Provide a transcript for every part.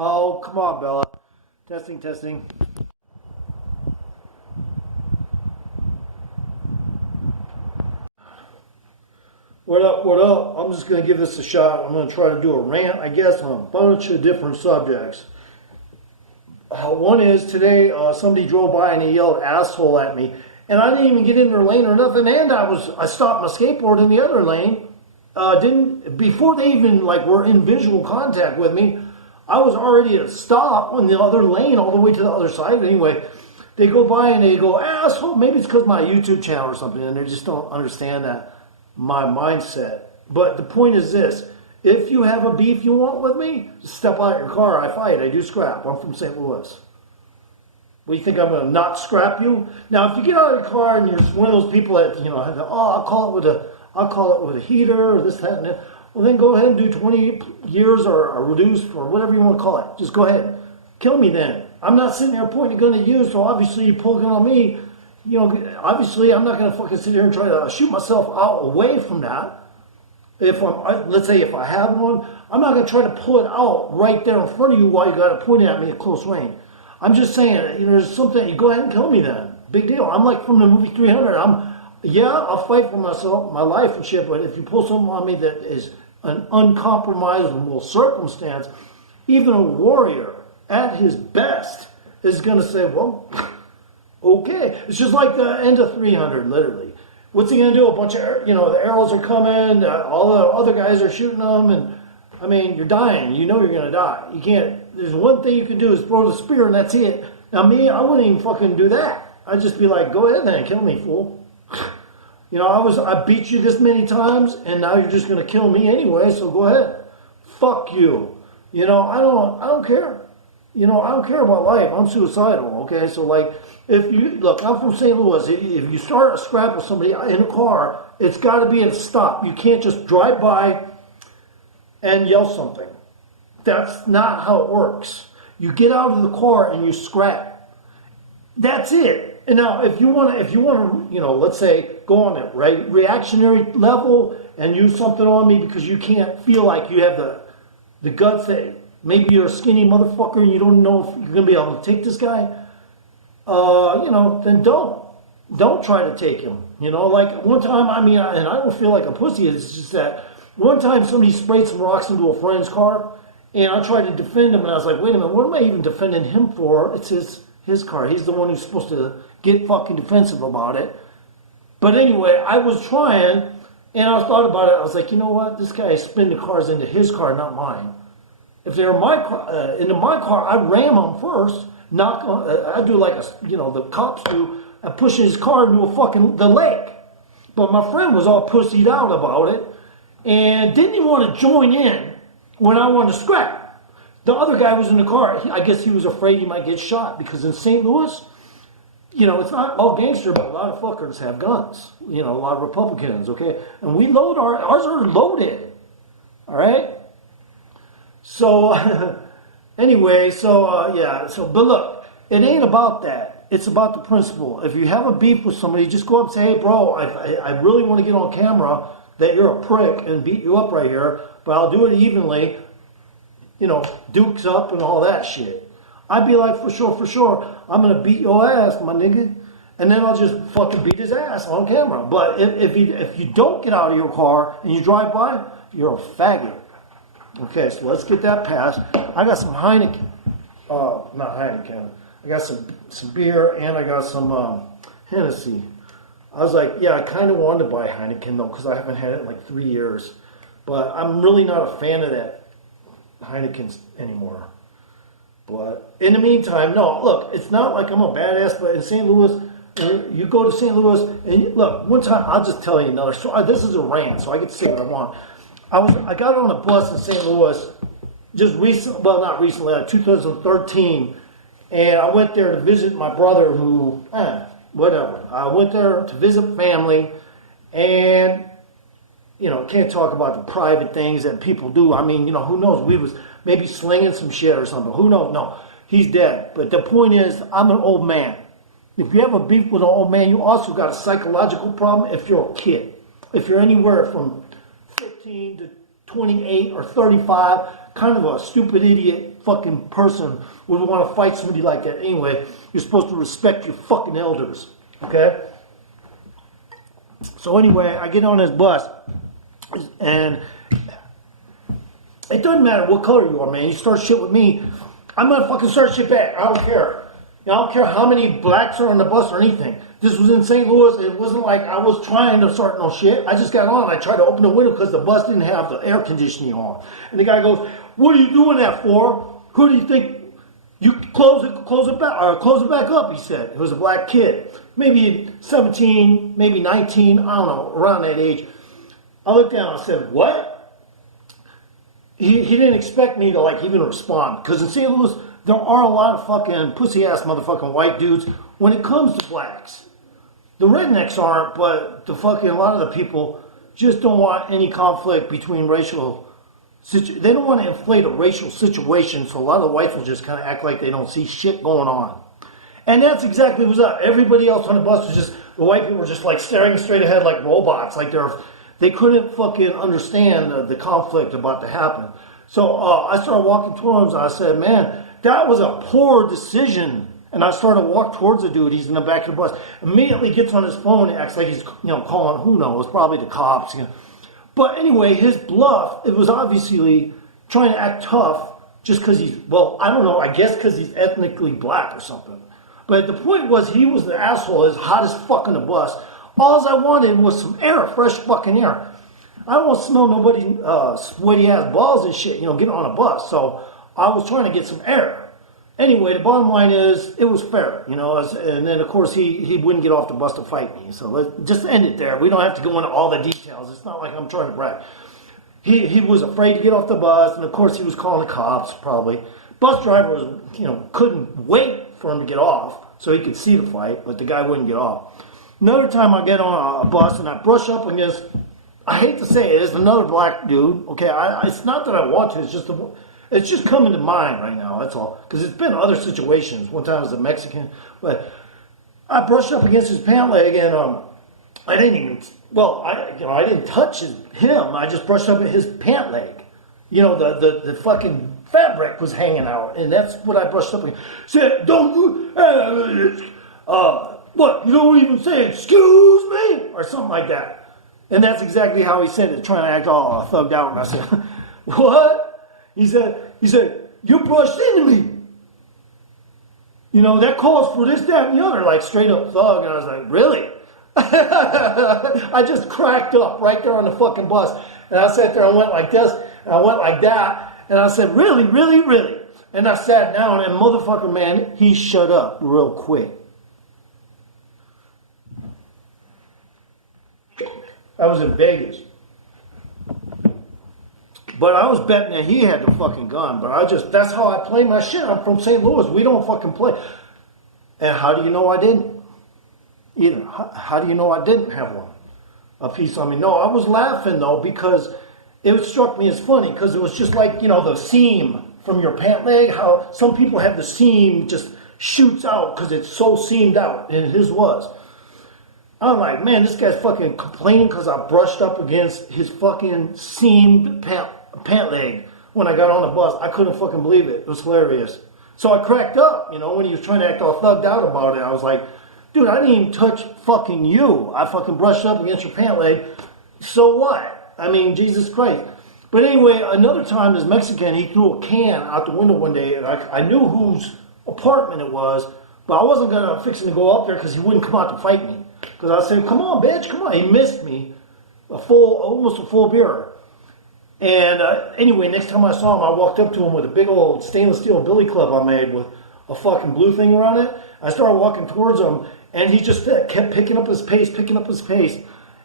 Oh, come on, Bella. Testing, testing. What up, what up? I'm just going to give this a shot. I'm going to try to do a rant, I guess, on a bunch of different subjects. One is today, somebody drove by and he yelled asshole at me. And I didn't even get in their lane or nothing. And I stopped my skateboard in the other lane. Before they even were in visual contact with me, I was already at a stop on the other lane all the way to the other side. Anyway, they go by and they go, asshole. Maybe it's because my YouTube channel or something, and they just don't understand that my mindset. But the point is this. If you have a beef you want with me, just step out of your car. I fight. I do scrap. I'm from St. Louis. What, you think I'm going to not scrap you? Now, if you get out of your car and you're just one of those people that, I'll call it with a heater or this, that, and that. Well, then go ahead and do 20 years or reduced or whatever you want to call it. Just go ahead. Kill me then. I'm not sitting there pointing a gun at you, so obviously you pull a gun on me. Obviously I'm not going to fucking sit here and try to shoot myself out away from that. Let's say if I have one, I'm not going to try to pull it out right there in front of you while you got it pointed at me at close range. I'm just saying, there's something, you go ahead and kill me then. Big deal. I'm like from the movie 300. I'll fight for myself, my life and shit, but if you pull something on me that is an uncompromisable circumstance, even a warrior at his best is going to say, well, okay. It's just like the end of 300, literally. What's he going to do? A bunch of, the arrows are coming, all the other guys are shooting them, and you're dying. You know you're going to die. You can't, there's one thing you can do is throw the spear and that's it. Now me, I wouldn't even fucking do that. I'd just be like, go ahead then, kill me, fool. I beat you this many times, and now you're just going to kill me anyway, so go ahead. Fuck you. I don't care. I don't care about life. I'm suicidal, okay? So, I'm from St. Louis. If you start a scrap with somebody in a car, it's got to be at a stop. You can't just drive by and yell something. That's not how it works. You get out of the car and you scrap. That's it. And now, if you want to, let's say, go on a reactionary level and use something on me because you can't feel like you have the guts that maybe you're a skinny motherfucker and you don't know if you're going to be able to take this guy, then don't try to take him. Like one time, and I don't feel like a pussy. It's just that one time somebody sprayed some rocks into a friend's car, and I tried to defend him, and I was like, wait a minute, what am I even defending him for? It's his car. He's the one who's supposed to get fucking defensive about it. But anyway, I was trying, and I thought about it. I was like, you know what? This guy is spinning the cars into his car, not mine. If they're into my car, I'd ram them first. I'd do like the cops do, and push his car into the lake. But my friend was all pussied out about it, and didn't even want to join in when I wanted to scrap. The other guy was in the car. I guess he was afraid he might get shot because in St. Louis, it's not all gangster, but a lot of fuckers have guns. A lot of Republicans, okay? And we load ours are loaded, all right? So, anyway, but look, it ain't about that. It's about the principle. If you have a beef with somebody, just go up and say, hey, bro, I really want to get on camera that you're a prick and beat you up right here, but I'll do it evenly, dukes up and all that shit. I'd be like, for sure, I'm going to beat your ass, my nigga. And then I'll just fucking beat his ass on camera. But if you don't get out of your car and you drive by, you're a faggot. Okay, so let's get that passed. I got some Heineken. Not Heineken. I got some beer and I got some Hennessy. I was like, yeah, I kind of wanted to buy Heineken though because I haven't had it in like 3 years. But I'm really not a fan of that Heineken anymore. But in the meantime, no, look, it's not like I'm a badass, but in St. Louis, you go to St. Louis, and look, one time, I'll just tell you another story. This is a rant, so I get to say what I want. I got on a bus in St. Louis just recently, well, not recently, 2013, and I went there to visit my brother who, whatever. I went there to visit family, and, can't talk about the private things that people do. Who knows? We was maybe slinging some shit or something. Who knows? No, he's dead. But the point is, I'm an old man. If you have a beef with an old man, you also got a psychological problem if you're a kid. If you're anywhere from 15 to 28 or 35, kind of a stupid idiot, fucking person would want to fight somebody like that anyway. You're supposed to respect your fucking elders, okay? So anyway, I get on this bus, and it doesn't matter what color you are, man. You start shit with me, I'm gonna fucking start shit back. I don't care. I don't care how many blacks are on the bus or anything. This was in St. Louis. It wasn't like I was trying to start no shit. I just got on. I tried to open the window because the bus didn't have the air conditioning on. And the guy goes, "What are you doing that for? Who do you think you close it back up?" He said. It was a black kid, maybe 17, maybe 19. I don't know, around that age. I looked down. I said, "What?" He didn't expect me to like even respond because in St. Louis there are a lot of fucking pussy ass motherfucking white dudes when it comes to blacks. The rednecks aren't, but a lot of the people just don't want any conflict between racial. They don't want to inflate a racial situation, so a lot of the whites will just kind of act like they don't see shit going on. And that's exactly what was up. Everybody else on the bus was just, the white people were just like staring straight ahead like robots, like they couldn't fucking understand the conflict about to happen. So I started walking towards him, and I said, "Man, that was a poor decision." And I started to walk towards the dude. He's in the back of the bus. Immediately gets on his phone and acts like he's, calling, who knows, probably the cops. But anyway, his bluff, it was obviously trying to act tough just because he's, I don't know, I guess because he's ethnically black or something. But the point was, he was the asshole, as hot as fuck on the bus. All I wanted was some air, fresh fucking air. I don't want to smell nobody's sweaty ass balls and shit, getting on a bus. So I was trying to get some air. Anyway, the bottom line is, it was fair, and then of course he wouldn't get off the bus to fight me. So let's just end it there. We don't have to go into all the details. It's not like I'm trying to brag. He was afraid to get off the bus, and of course he was calling the cops, probably. Bus driver was, couldn't wait for him to get off so he could see the fight, but the guy wouldn't get off. Another time I get on a bus and I brush up against, I hate to say it, it's another black dude. Okay, it's not that I want to, it's just coming to mind right now, that's all. Because it's been other situations. One time it was a Mexican. But I brushed up against his pant leg and I didn't even, I didn't touch him. I just brushed up at his pant leg. The fucking fabric was hanging out. And that's what I brushed up against. Said, "Don't do, what, you don't even say, 'Excuse me,' or something like that." And that's exactly how he said it, trying to act all thugged out. And I said, "What?" He said, "You brushed into me. That calls for this, that, and the other," like straight up thug. And I was like, "Really?" I just cracked up right there on the fucking bus. And I sat there and went like this, and I went like that. And I said, "Really, really, really?" And I sat down, and motherfucker, man, he shut up real quick. I was in Vegas. But I was betting that he had the fucking gun. But that's how I play my shit. I'm from St. Louis. We don't fucking play. And how do you know I didn't? Either. How do you know I didn't have one? A piece on me. No, I was laughing though because it struck me as funny because it was just like, the seam from your pant leg. How some people have the seam just shoots out because it's so seamed out. And his was. I'm like, man, this guy's fucking complaining because I brushed up against his fucking seamed pant leg when I got on the bus. I couldn't fucking believe it. It was hilarious. So I cracked up, when he was trying to act all thugged out about it. I was like, "Dude, I didn't even touch fucking you. I fucking brushed up against your pant leg. So what? I mean, Jesus Christ." But anyway, another time this Mexican, he threw a can out the window one day, and I knew whose apartment it was, but I wasn't fixing to go up there because he wouldn't come out to fight me. Because I said, "Come on, bitch, come on." He missed me, almost a full beer. And anyway, next time I saw him, I walked up to him with a big old stainless steel billy club I made with a fucking blue thing around it. I started walking towards him, and he just kept picking up his pace.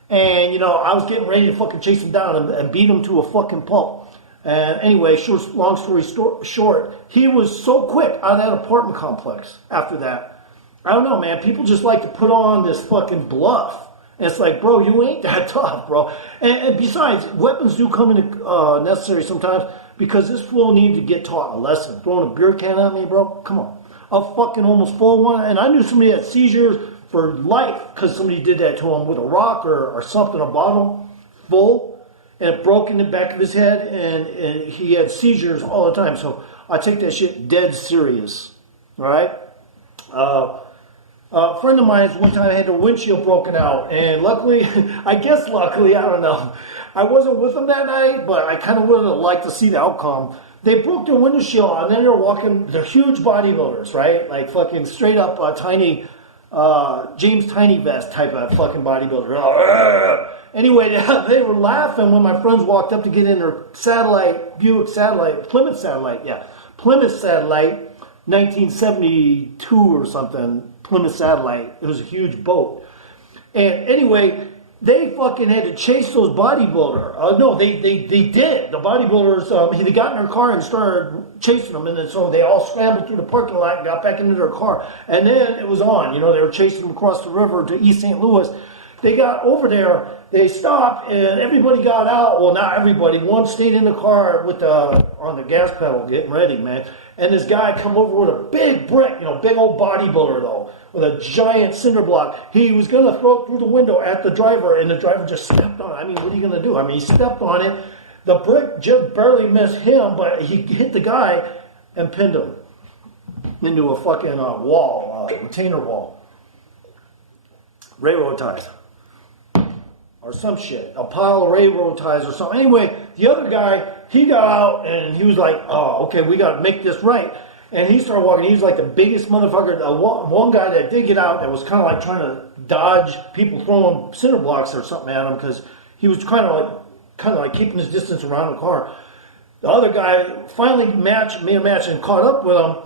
And, I was getting ready to fucking chase him down and beat him to a fucking pulp. And anyway, long story short, he was so quick out of that apartment complex after that. I don't know, man. People just like to put on this fucking bluff. And it's like, bro, you ain't that tough, bro. And besides, weapons do come into necessary sometimes because this fool needed to get taught a lesson. Throwing a beer can at me, bro? Come on. A fucking almost full one. And I knew somebody had seizures for life because somebody did that to him with a rock or something, a bottle full. And it broke in the back of his head. And he had seizures all the time. So I take that shit dead serious. All right. A friend of mine one time had their windshield broken out, and luckily, I don't know. I wasn't with them that night, but I kind of would have liked to see the outcome. They broke their windshield, and then they're walking. They're huge bodybuilders, right? Like fucking straight up tiny, James Tiny Vest type of fucking bodybuilder. Anyway, they were laughing when my friends walked up to get in their Plymouth Satellite, 1972 or something. Plymouth Satellite. It was a huge boat. And anyway, they fucking had to chase those bodybuilders. No, they did. The bodybuilders, they got in their car and started chasing them. And then so they all scrambled through the parking lot and got back into their car. And then it was on. They were chasing them across the river to East St. Louis. They got over there. They stopped and everybody got out. Well, not everybody. One stayed in the car with on the gas pedal getting ready, man. And this guy come over with a big brick, big old bodybuilder though, with a giant cinder block. He was going to throw it through the window at the driver, and the driver just stepped on it. I mean, what are you going to do? I mean, he stepped on it. The brick just barely missed him, but he hit the guy and pinned him into a fucking wall, retainer wall. Railroad ties. Or some shit. A pile of railroad ties or something. Anyway, the other guy, he got out and he was like, oh, okay, we got to make this right. And he started walking. He was like the biggest motherfucker. One guy that did get out that was kind of like trying to dodge people throwing cinder blocks or something at him because he was kind of like keeping his distance around the car. The other guy finally made a match and caught up with him.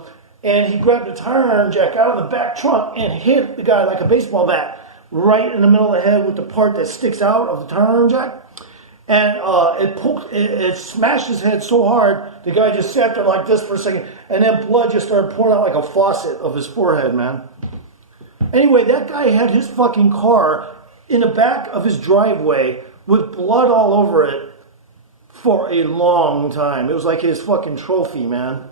And he grabbed a tire iron jack out of the back trunk and hit the guy like a baseball bat. Right in the middle of the head with the part that sticks out of the tire iron jack. And it smashed his head so hard, the guy just sat there like this for a second, and then blood just started pouring out like a faucet of his forehead, man. Anyway, that guy had his fucking car in the back of his driveway with blood all over it for a long time. It was like his fucking trophy, man.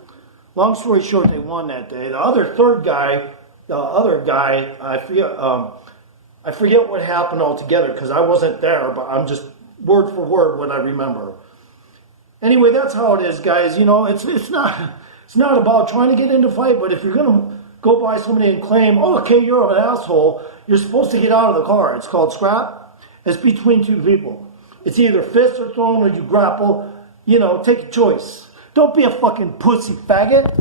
Long story short, they won that day. The other guy, I forget what happened altogether because I wasn't there, but I'm just word for word what I remember. Anyway, that's how it is, guys. It's not about trying to get into a fight, but if you're gonna go by somebody and claim, oh, okay, you're an asshole, you're supposed to get out of the car. It's called scrap. It's between two people. It's either fist or thrown or you grapple. Take a choice. Don't be a fucking pussy faggot.